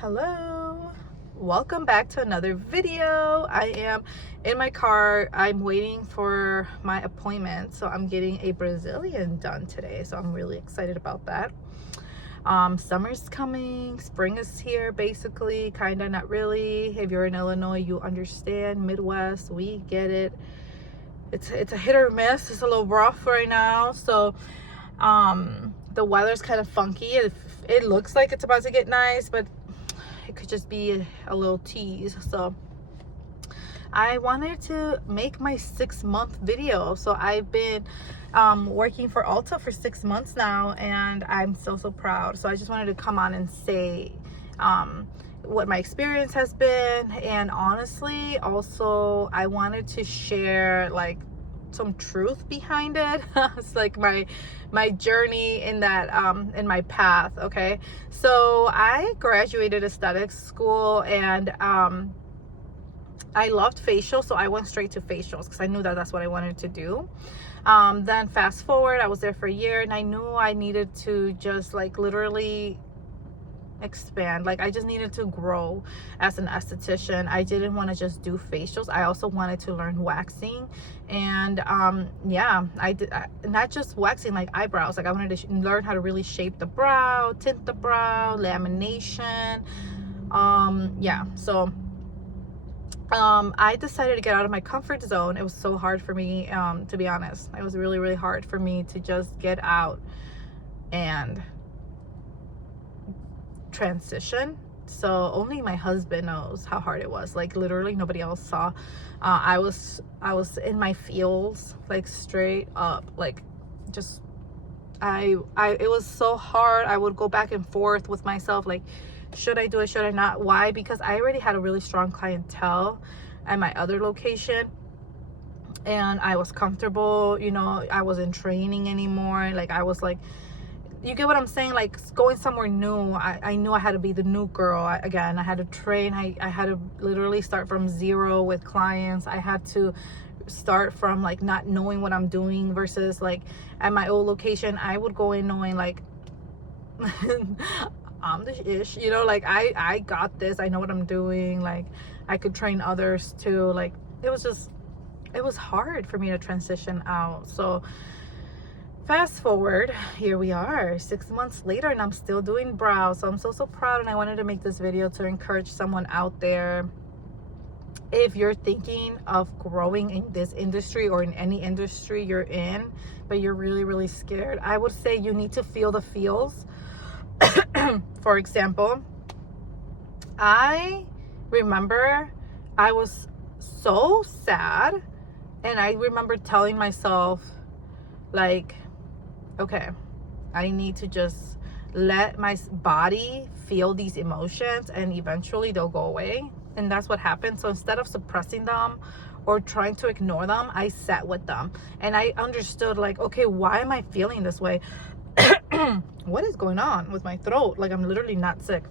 Hello, welcome back to another video. I am in my car. I'm waiting for my appointment, so I'm getting a Brazilian done today, so I'm really excited about that. Summer's coming, spring is here, basically, kind of, not really. If you're in Illinois, you understand. Midwest, we get it. It's a hit or miss. It's a little rough right now, so the weather's kind of funky. It looks like it's about to get nice, but it could just be a little tease. So I wanted to make my 6-month video. So I've been working for Ulta for 6 months now, and I'm so proud. So I just wanted to come on and say what my experience has been, and honestly also I wanted to share like some truth behind it. It's like my journey in that in my path. Okay, so I graduated aesthetics school, and I loved facials, so I went straight to facials because I knew that that's what I wanted to do. Then fast forward, I was there for a year, and I knew I needed to just like literally expand. Like I just needed to grow as an esthetician. I didn't want to just do facials. I also wanted to learn waxing, and yeah, I did not just waxing, like eyebrows. Like I wanted to learn how to really shape the brow, tint the brow, lamination. Yeah, so I decided to get out of my comfort zone. It was so hard for me, to be honest. It was really hard for me to just get out and transition. So only my husband knows how hard it was. Like literally nobody else saw. I was in my feels, like straight up, like just I it was so hard. I would go back and forth with myself, like should I do it, should I not? Why? Because I already had a really strong clientele at my other location, and I was comfortable, you know. I wasn't training anymore. Like I was like, you get what I'm saying? Like going somewhere new, I knew I had to be the new girl. Again, I had to train. I had to literally start from zero with clients. I had to start from like not knowing what I'm doing, versus like at my old location, I would go in knowing like I'm the ish, you know, like I got this. I know what I'm doing. Like I could train others too. Like it was hard for me to transition out. So fast forward, here we are 6 months later, and I'm still doing brows. So I'm so proud, and I wanted to make this video to encourage someone out there. If you're thinking of growing in this industry or in any industry you're in, but you're really scared, I would say you need to feel the feels. For example, I remember I was so sad, and I remember telling myself like, okay, I need to just let my body feel these emotions, and eventually they'll go away. And that's what happened. So instead of suppressing them or trying to ignore them, I sat with them, and I understood like, okay, why am I feeling this way? What is going on with my throat? Like I'm literally not sick.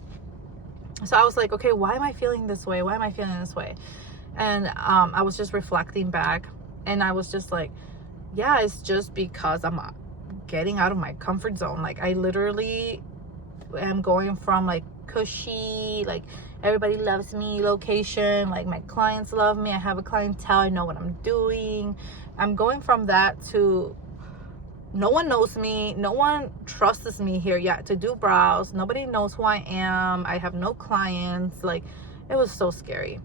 So I was like, okay, why am I feeling this way? Why am I feeling this way? And I was just reflecting back, and I was just like, yeah, it's just because I'm getting out of my comfort zone. Like I literally am going from like cushy, like everybody loves me location, like my clients love me, I have a clientele, I know what I'm doing. I'm going from that to no one knows me, no one trusts me here yet to do brows. Nobody knows who I am. I have no clients. Like it was so scary.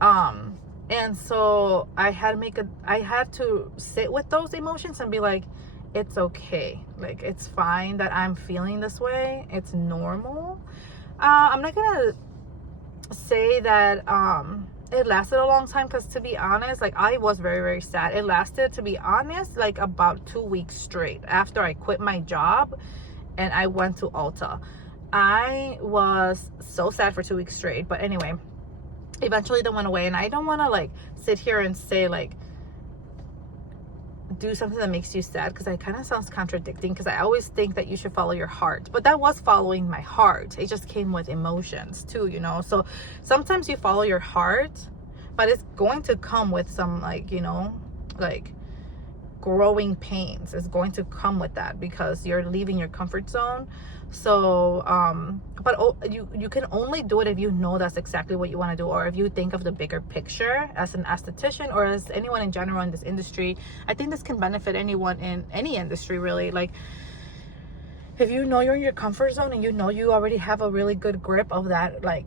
And so I had to sit with those emotions and be like, it's okay. Like it's fine that I'm feeling this way. It's normal. I'm not gonna say that it lasted a long time, because to be honest, like I was very sad. It lasted, to be honest, like about 2 weeks straight after I quit my job and I went to Ulta. I was so sad for 2 weeks straight. But anyway, eventually they went away, and I don't want to like sit here and say like do something that makes you sad, because that kind of sounds contradicting, because I always think that you should follow your heart. But that was following my heart. It just came with emotions too, you know. So sometimes you follow your heart, but it's going to come with some like, you know, like growing pains is going to come with that, because you're leaving your comfort zone. So but you can only do it if you know that's exactly what you want to do, or if you think of the bigger picture as an esthetician, or as anyone in general in this industry. I think this can benefit anyone in any industry, really. Like, if you know you're in your comfort zone, and you know you already have a really good grip of that, like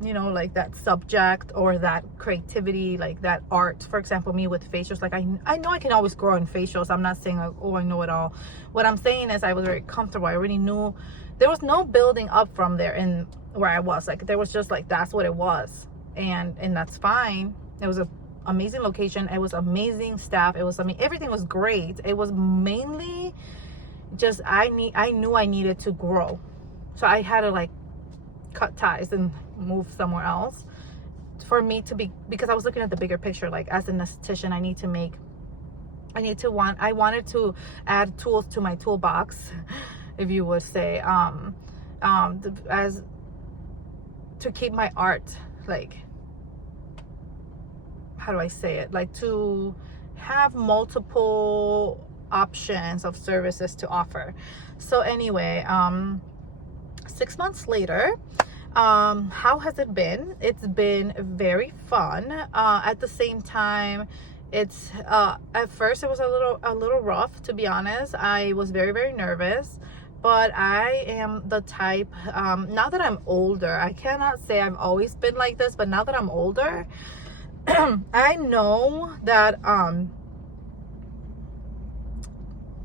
you know, like that subject, or that creativity, like that art. For example, me with facials, like I know I can always grow in facials. I'm not saying like, oh, I know it all. What I'm saying is I was very comfortable. I already knew there was no building up from there in where I was. Like, there was just like, that's what it was, and that's fine. It was a amazing location. It was amazing staff. It was, I mean, everything was great. It was mainly just I knew I needed to grow, so I had to like cut ties and move somewhere else for me to be, because I was looking at the bigger picture. Like, as an esthetician, I wanted to add tools to my toolbox, if you would say, as to keep my art, like, how do I say it, like, to have multiple options of services to offer. So anyway, 6 months later, how has it been? It's been very fun. At the same time, it's at first it was a little rough, to be honest. I was very, very nervous, but I am the type, now that I'm older, I cannot say I've always been like this, but now that I'm older, I know that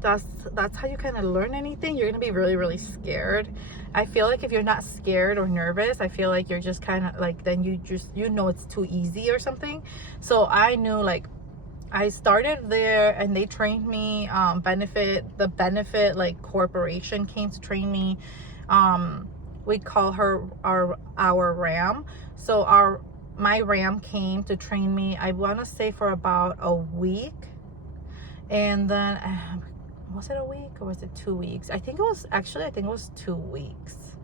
that's how you kind of learn anything. You're gonna be really, really scared. I feel like if you're not scared or nervous, I feel like you're just kind of like, then you know it's too easy or something. So I knew, like, I started there and they trained me. The benefit like corporation came to train me. We call her our RAM. So my RAM came to train me, I want to say, for about a week. And then was it a week or was it 2 weeks? I think it was 2 weeks.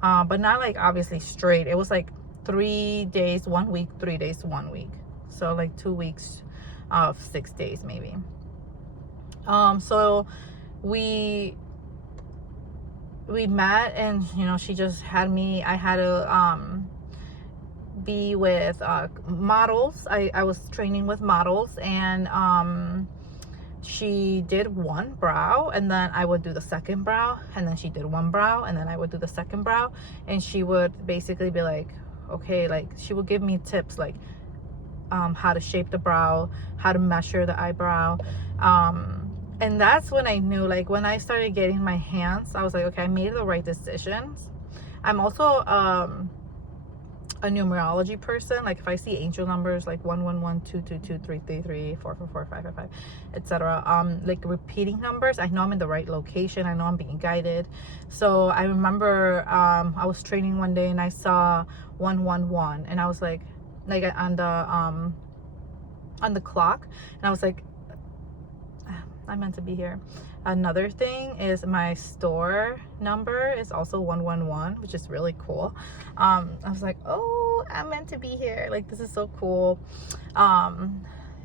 But not like obviously straight. It was like 3 days 1 week, 3 days 1 week. So like 2 weeks of 6 days maybe. So we met, and you know, she just had me, I had to be with models. I was training with models, and she did one brow, and then I would do the second brow, and then she did one brow, and then I would do the second brow. And she would basically be like, okay, like, she would give me tips, like how to shape the brow, how to measure the eyebrow. And that's when I knew, like, when I started getting my hands, I was like, okay, I made the right decisions. I'm also a numerology person. Like, if I see angel numbers like 111, 222, 333, 444, 555, etc., like repeating numbers, I know I'm in the right location. I know I'm being guided. So I remember I was training one day and I saw 111, and I was like on the clock, and I was like, I meant to be here. Another thing is my store number is also 111, which is really cool. I was like, oh, I'm meant to be here. Like, this is so cool.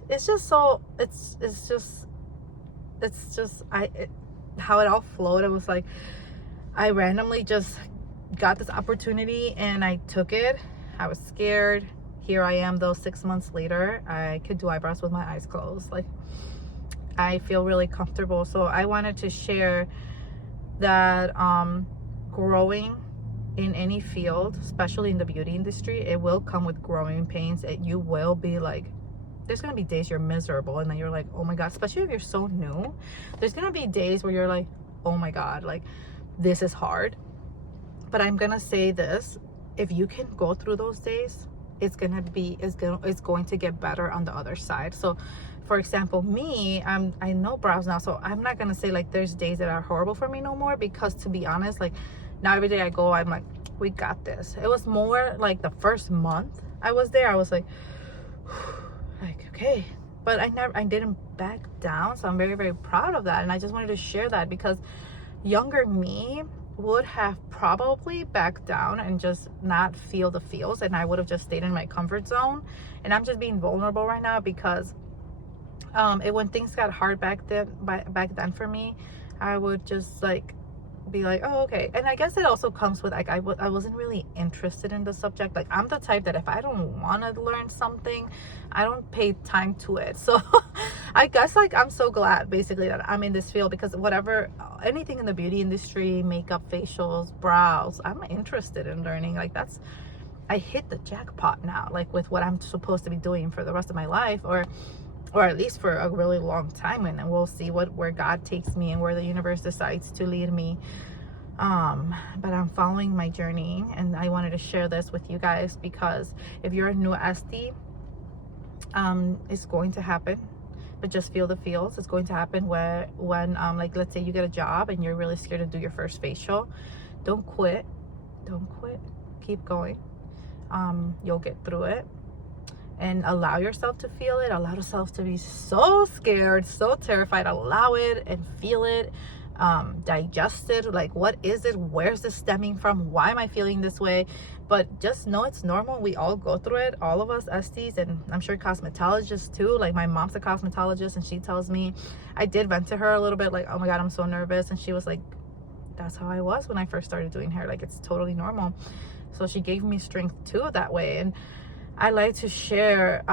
It's just how it all flowed. It was like, I randomly just got this opportunity and I took it. I was scared. Here I am, though, 6 months later. I could do eyebrows with my eyes closed. Like, I feel really comfortable. So I wanted to share that growing in any field, especially in the beauty industry, it will come with growing pains. You will be like, there's gonna be days you're miserable, and then you're like, oh my god, especially if you're so new, there's gonna be days where you're like, oh my god, like, this is hard. But I'm gonna say this, if you can go through those days, it's going to get better on the other side. So for example, me, I know brows now, so I'm not gonna say like there's days that are horrible for me no more, because to be honest, like, now every day I go, I'm like, we got this. It was more like the first month I was there, I was like okay, but I didn't back down. So I'm very, very proud of that, and I just wanted to share that, because younger me would have probably backed down and just not feel the feels, and I would have just stayed in my comfort zone. And I'm just being vulnerable right now because when things got hard back then for me, I would just like be like, oh, okay. And I guess it also comes with like I wasn't really interested in the subject. Like, I'm the type that if I don't want to learn something, I don't pay time to it. So I guess like I'm so glad basically that I'm in this field, because whatever, anything in the beauty industry, makeup, facials, brows, I'm interested in learning. Like, that's, I hit the jackpot now, like with what I'm supposed to be doing for the rest of my life, or at least for a really long time. And then we'll see where God takes me and where the universe decides to lead me. But I'm following my journey, and I wanted to share this with you guys because if you're a new Esty, it's going to happen. But just feel the feels. It's going to happen when like, let's say you get a job and you're really scared to do your first facial. Don't quit. Keep going. You'll get through it. And allow yourself to feel it. Allow yourself to be so scared, so terrified. Allow it and feel it. Digest it. Like, what is it? Where's this stemming from? Why am I feeling this way? But just know it's normal. We all go through it. All of us Esties, and I'm sure cosmetologists too. Like, my mom's a cosmetologist, and she tells me, I did vent to her a little bit, like, oh my God, I'm so nervous. And she was like, that's how I was when I first started doing hair. Like, it's totally normal. So she gave me strength too that way. And I like to share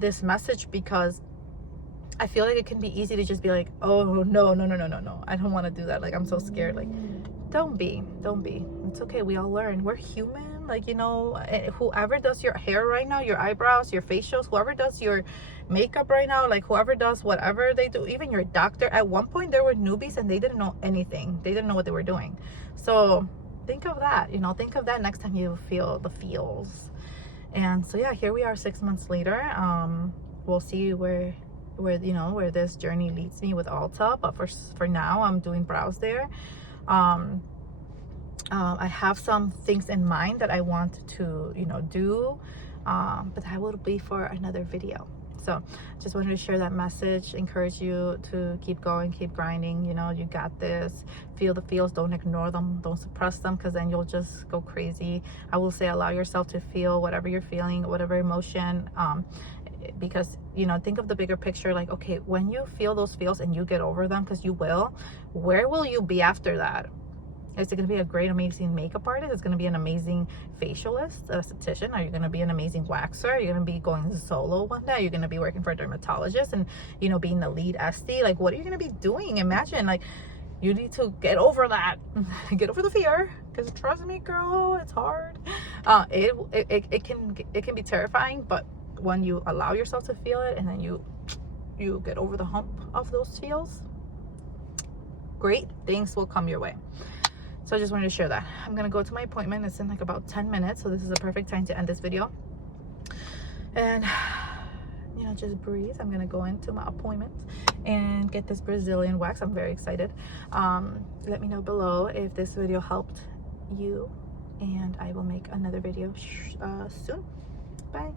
this message because I feel like it can be easy to just be like, oh no, I don't want to do that. Like, I'm so scared. Like, don't be. It's okay. We all learn. We're human. Like, you know, whoever does your hair right now, your eyebrows, your facials, whoever does your makeup right now, like whoever does whatever they do, even your doctor, at one point there were newbies and they didn't know anything. They didn't know what they were doing. So think of that, you know, think of that next time you feel the feels. And so yeah, here we are 6 months later. We'll see where you know, where this journey leads me with Ulta, but for now I'm doing brows there. I have some things in mind that I want to, you know, do, but that will be for another video. So just wanted to share that message, encourage you to keep going, keep grinding. You know, you got this. Feel the feels, don't ignore them, don't suppress them, because then you'll just go crazy. I will say allow yourself to feel whatever you're feeling, whatever emotion, because, you know, think of the bigger picture. Like, okay, when you feel those feels and you get over them, because you will, where will you be after that? Is it going to be a great, amazing makeup artist? It's going to be an amazing facialist, esthetician? Are you going to be an amazing waxer? Are you going to be going solo one day? Are you going to be working for a dermatologist and, you know, being the lead Esty? Like, what are you going to be doing? Imagine, like, you need to get over that. Get over the fear, because trust me, girl, it's hard. It can be terrifying, but when you allow yourself to feel it and then you get over the hump of those feels, great things will come your way. So I just wanted to share that. I'm gonna go to my appointment. It's in like about 10 minutes, so this is a perfect time to end this video. And, you know, just breathe. I'm gonna go into my appointment and get this Brazilian wax. I'm very excited. Let me know below if this video helped you, and I will make another video soon. Bye.